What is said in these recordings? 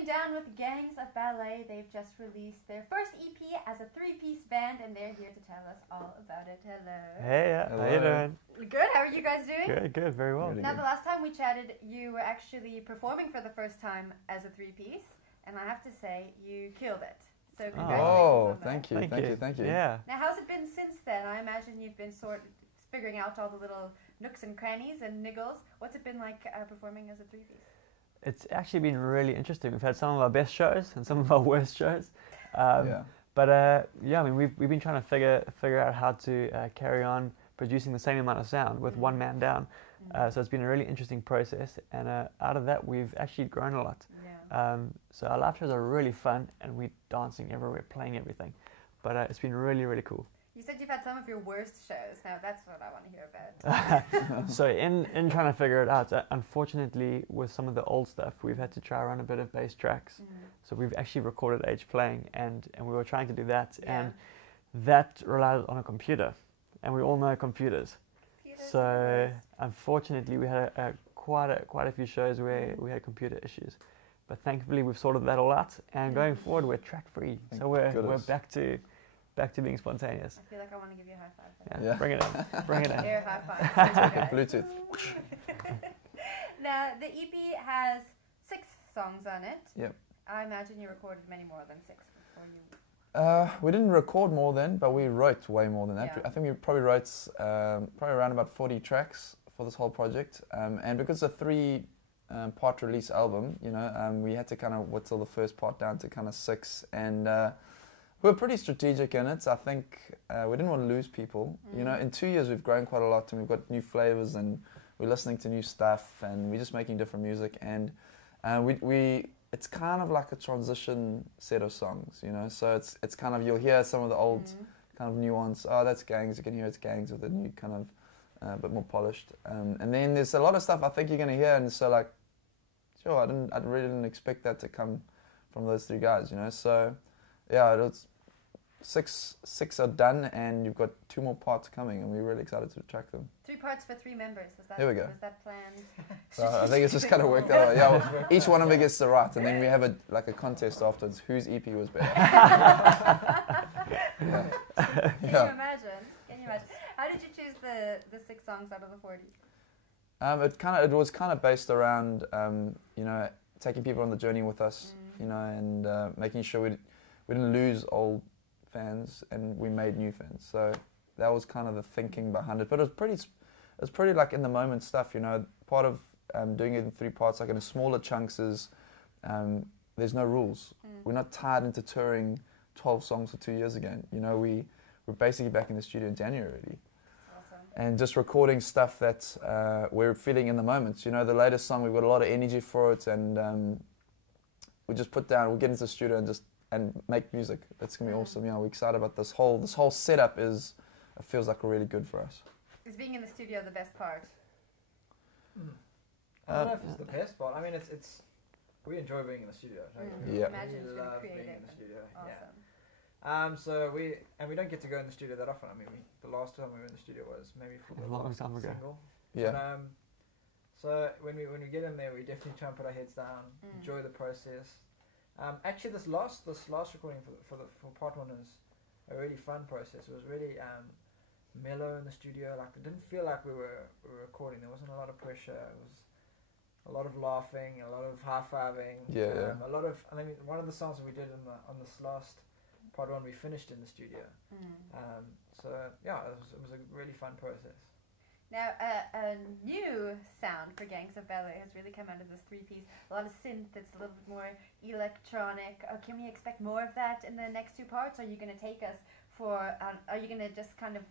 Going down with Gangs of Ballet. They've just released their first EP as a three-piece band, and they're here to tell us all about it. Hello. Hey, Hello. how you doing? Good. How are you guys doing? Good, very well. Really Now, good. the last time we chatted, you were actually performing for the first time as a three-piece, and I have to say, you killed it. So congratulations Oh, on that. thank you. Yeah. Now, how's it been since then? I imagine you've been sort of figuring out all the little nooks and crannies and niggles. What's it been like performing as a three-piece? It's actually been really interesting. We've had some of our best shows and some of our worst shows. Yeah. But yeah, I mean, we've been trying to figure out how to carry on producing the same amount of sound with one man down. So it's been a really interesting process, and out of that, we've actually grown a lot. Yeah. So our live shows are really fun, and we're dancing everywhere, playing everything. But it's been really, really cool. You said you've had some of your worst shows. Now that's what I want to hear about. So in trying to figure it out, unfortunately, with some of the old stuff, we've had to try run a bit of bass tracks. So we've actually recorded Age playing, and we were trying to do that, and that relies on a computer, and we all know computers. So unfortunately, we had quite a few shows where we had computer issues, but thankfully we've sorted that all out, and going forward we're track free. So we're back to being spontaneous. I feel like I want to give you a high five. For that. Yeah. Bring it in. Bring it in. Air high five. Bluetooth. Now the EP has 6 songs on it. Yep. I imagine you recorded many more than 6 before you. We didn't record more then, but we wrote way more than that. Yeah. I think we probably wrote probably around about 40 tracks for this whole project. And because it's a 3-part release album, you know, we had to kind of whittle the first part down to kind of 6. And we were pretty strategic in it. I think we didn't want to lose people. You know, in 2 years we've grown quite a lot, and we've got new flavors, and we're listening to new stuff, and we're just making different music. And it's kind of like a transition set of songs, you know. So it's kind of, you'll hear some of the old kind of nuance. Oh, that's Gangs. You can hear it's Gangs with a new kind of bit more polished. And then there's a lot of stuff I think you're gonna hear, and so like, sure, I really didn't expect that to come from those 3 guys, you know. So yeah, it's 6 are done, and you've got 2 more parts coming, and we're really excited to track them. 3 parts for 3 members. Was that? Here we go. Was that planned? So I think it's just kind of worked out. Yeah, well, each one of them gets the right, and then we have a contest afterwards. Whose EP was better? Can you imagine? Can you imagine? How did you choose the 6 songs out of the 40? It was kind of based around you know, taking people on the journey with us, you know, and making sure we didn't lose old fans, and we made new fans. So that was kind of the thinking behind it. But it was pretty like in the moment stuff, you know. Part of doing it in 3 parts, like in a smaller chunks, is there's no rules. We're not tied into touring 12 songs for 2 years again. You know, we're basically back in the studio in January already. Awesome. And just recording stuff that we're feeling in the moment. You know, the latest song, we've got a lot of energy for it, and we just put down, we'll get into the studio and make music. It's gonna be awesome. You know, we're excited about this whole setup. It feels like really good for us. Is being in the studio the best part? I don't know if it's the best part. I mean, it's we enjoy being in the studio. Yeah. Imagine it's We really love being creative. in the studio. Awesome. Yeah. So we don't get to go in the studio that often. I mean, the last time we were in the studio was maybe for the A long last time ago. single. Yeah. But, so when we get in there, we definitely try and put our heads down, enjoy the process. Actually, this last recording for part 1 was a really fun process. It was really mellow in the studio. Like, it didn't feel like we were recording. There wasn't a lot of pressure. It was a lot of laughing, a lot of high-fiving. A lot of. I mean, one of the songs that we did on this last part 1, we finished in the studio. So yeah, it was a really fun process. Now, a new sound for Gangs of Ballet has really come out of this 3-piece. A lot of synth. It's a little bit more electronic. Can we expect more of that in the next 2 parts? Are you going to take us for? Are you going to just kind of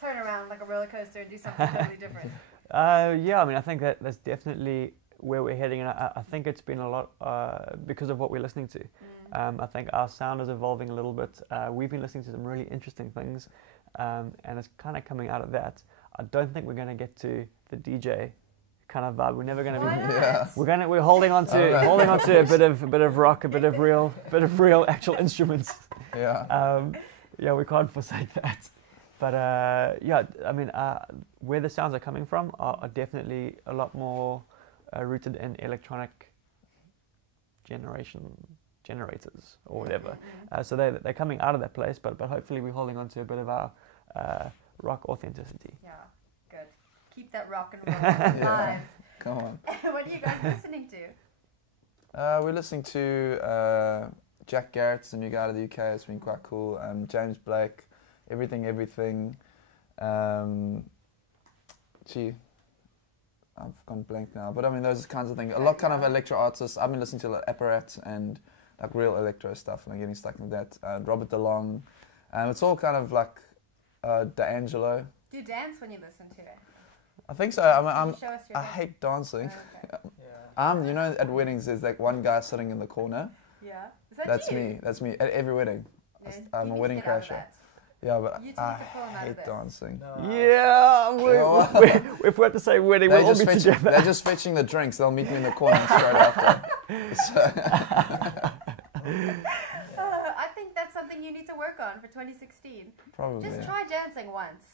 turn around like a roller coaster and do something totally different? Yeah, I mean, I think that's definitely where we're heading, and I think it's been a lot because of what we're listening to. I think our sound is evolving a little bit. We've been listening to some really interesting things, and it's kind of coming out of that. I don't think we're going to get to the DJ kind of vibe. We're never going to be. Yeah. We're holding on to a bit of rock, a bit of real actual instruments. Yeah. Yeah, we can't forsake that. But yeah, I mean, where the sounds are coming from are definitely a lot more rooted in electronic generators or whatever. So they're coming out of that place, but hopefully we're holding on to a bit of our rock authenticity. Yeah, good. Keep that rock and roll alive. Come on. What are you guys listening to? We're listening to Jack Garrett's the new guy out of the UK. It's been quite cool. James Blake, Everything. I've gone blank now. But I mean, those kinds of things. A lot kind of electro artists. I've been listening to like Apparat and like real electro stuff, and I'm getting stuck with that. Robert DeLong. It's all kind of like D'Angelo. Do you dance when you listen to it? I think so. I hate dancing. Oh, okay. You know, at weddings, there's like one guy sitting in the corner. Yeah. Is that That's you? me. That's me. At every wedding. Yeah, I'm you a need wedding to get out of crasher. that. Yeah, but You two I need to pull him out of hate this. dancing. No, Yeah, if we have to say wedding, we'll all be together. They're just fetching the drinks. They'll meet me in the corner straight after. I think that's something you need to work on for 2016. Probably. Just try dancing once.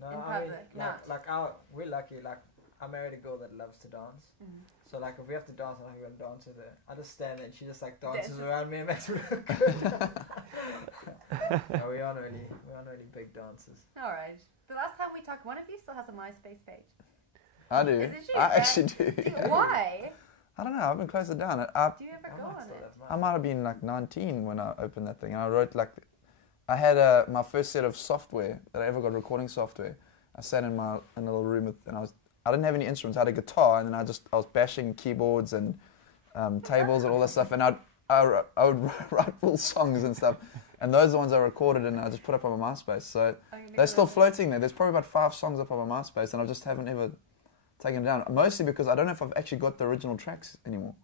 No, in I mean, public, we're lucky. Like, I married a girl that loves to dance. So like, if we have to dance, I'm going to dance with her. I just stand there and she just like dances around me and makes me look good. No, we aren't really big dancers. All right. The last time we talked, one of you still has a MySpace page. I do. Is it you? I actually do. Why? I don't know. I've been closed it down. Do you ever go on it? I might have been like 19 when I opened that thing. And I wrote like, I had my first set of software that I ever got, recording software. I sat in a little room with, and I didn't have any instruments. I had a guitar, and then I was bashing keyboards and tables and all that stuff. And I would write full songs and stuff. And those are the ones I recorded and I just put up on my MySpace. So they're still floating there. There's probably about 5 songs up on my MySpace, and I just haven't ever taken them down. Mostly because I don't know if I've actually got the original tracks anymore.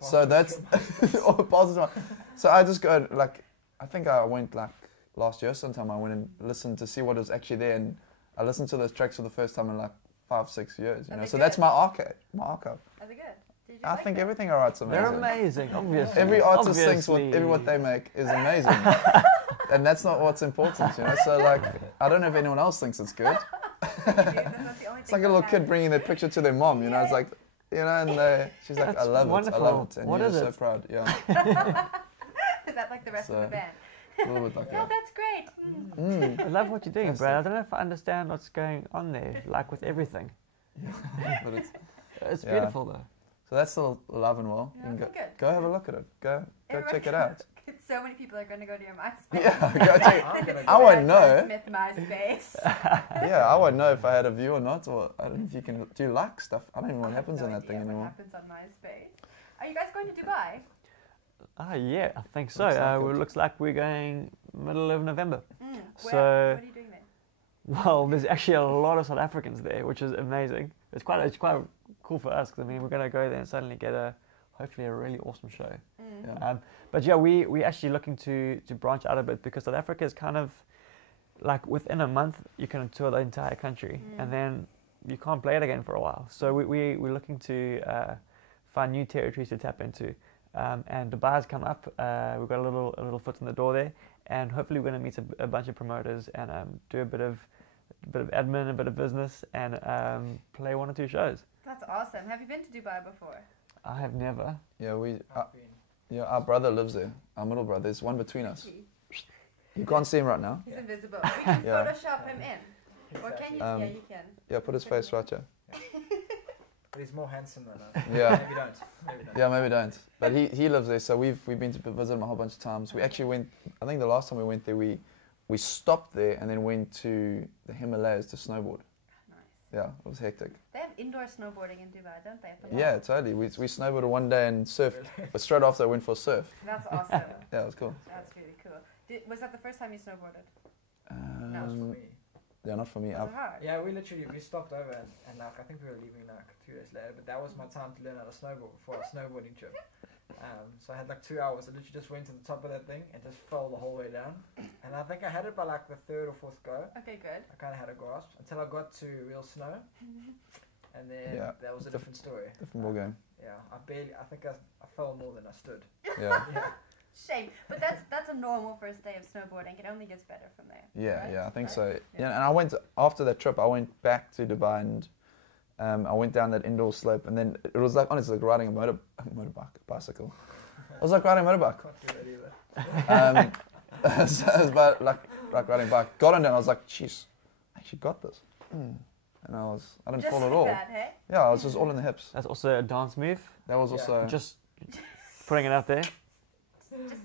So that's all the positive. So I just go like, I think I went like last year sometime. I went and listened to see what was actually there, and I listened to those tracks for the first time in like 5-6 years. You know, so that's my archive. Are they good? I think everything I write's amazing. They're amazing, obviously. Every artist thinks what they make is amazing. And that's not what's important, you know. So like, I don't know if anyone else thinks it's good. It's like a little kid bringing their picture to their mom, you know. It's like, you know, and she's like, I love it, and you're so proud, yeah. Is that like the rest of the band? A little bit like that. That's great. I love what you're doing, Brad. I don't know if I understand what's going on there, like with everything. But it's beautiful though. So that's still alive and well. Yeah, you can go have a look at it. Go check it out. So many people are going to go to your MySpace. Yeah, go check it. I won't know. Smith MySpace. Yeah, I won't know if I had a view or not. Or I don't know if you can. Do you like stuff? I don't even know what happens on that thing anymore. What happens on MySpace? Are you guys going to Dubai? Yeah, I think so. Looks like we're going middle of November. What are you doing there? Well, there's actually a lot of South Africans there, which is amazing. It's quite cool for us because I mean we're going to go there and suddenly get hopefully a really awesome show. Yeah. But yeah, we're actually looking to branch out a bit because South Africa is kind of like within a month you can tour the entire country and then you can't play it again for a while. So we're looking to find new territories to tap into. And Dubai has come up. We've got a little foot in the door there, and hopefully we're going to meet a bunch of promoters and do a bit of admin, a bit of business, and play 1 or 2 shows. That's awesome. Have you been to Dubai before? I have never. Yeah, our brother lives there. Our middle brother. There's one between us. You can't see him right now. He's invisible. We can Photoshop him in. Or can you? Yeah, you can. Yeah, put his face right here. But he's more handsome than us. Yeah. Maybe don't. Yeah, maybe don't. But he lives there, so we've been to visit him a whole bunch of times. We actually went. I think the last time we went there, we stopped there and then went to the Himalayas to snowboard. Nice. Yeah, it was hectic. They have indoor snowboarding in Dubai, don't they? Yeah, totally. We snowboarded one day and surfed, but straight after I went for a surf. That's awesome. Yeah, it was cool. That's really cool. Was that the first time you snowboarded? No, for me. Yeah, not for me. Was it hard? Yeah, we stopped over and like I think we were leaving like 2 days later, but that was my time to learn how to snowboard before our snowboarding trip. So I had like 2 hours. I literally just went to the top of that thing and just fell the whole way down. And I think I had it by like the 3rd or 4th go. Okay, good. I kind of had a grasp until I got to real snow, and then that was a different story. Different ball game. Yeah, I think I fell more than I stood. Yeah. Shame, but that's a normal first day of snowboarding. It only gets better from there. Yeah, right? yeah, I think so. Yeah, and I went after that trip. I went back to Dubai and I went down that indoor slope, and then it was like honestly like riding a bicycle. It was like riding a motorbike. Can't do that either. So it was about like riding a bike. Got on there, and I was like, "Jeez, I actually got this." And I didn't Just fall at like all. that, hey? Yeah, I was just all in the hips. That's also a dance move. That was Yeah. also Just putting it out there.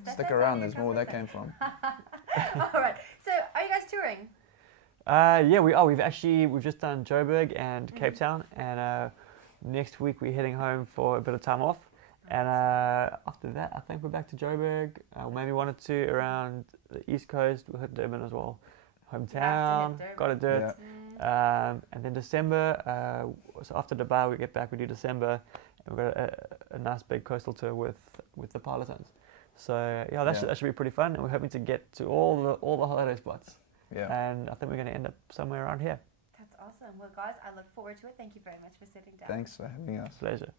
stick around. There's more where that came from. All right. So, are you guys touring? Yeah, we are. We've just done Joburg and Cape Town, and next week we're heading home for a bit of time off. And after that, I think we're back to Joburg. Maybe 1 or 2 around the East Coast. We'll hit Durban as well. Hometown, got to do it. Yeah. And then December, so after Dubai we get back, we do December, and we've got a nice big coastal tour with the Pilotons. So yeah, that should be pretty fun, and we're hoping to get to all the holiday spots. Yeah. And I think we're going to end up somewhere around here. That's awesome. Well, guys, I look forward to it. Thank you very much for sitting down. Thanks for having us. Pleasure.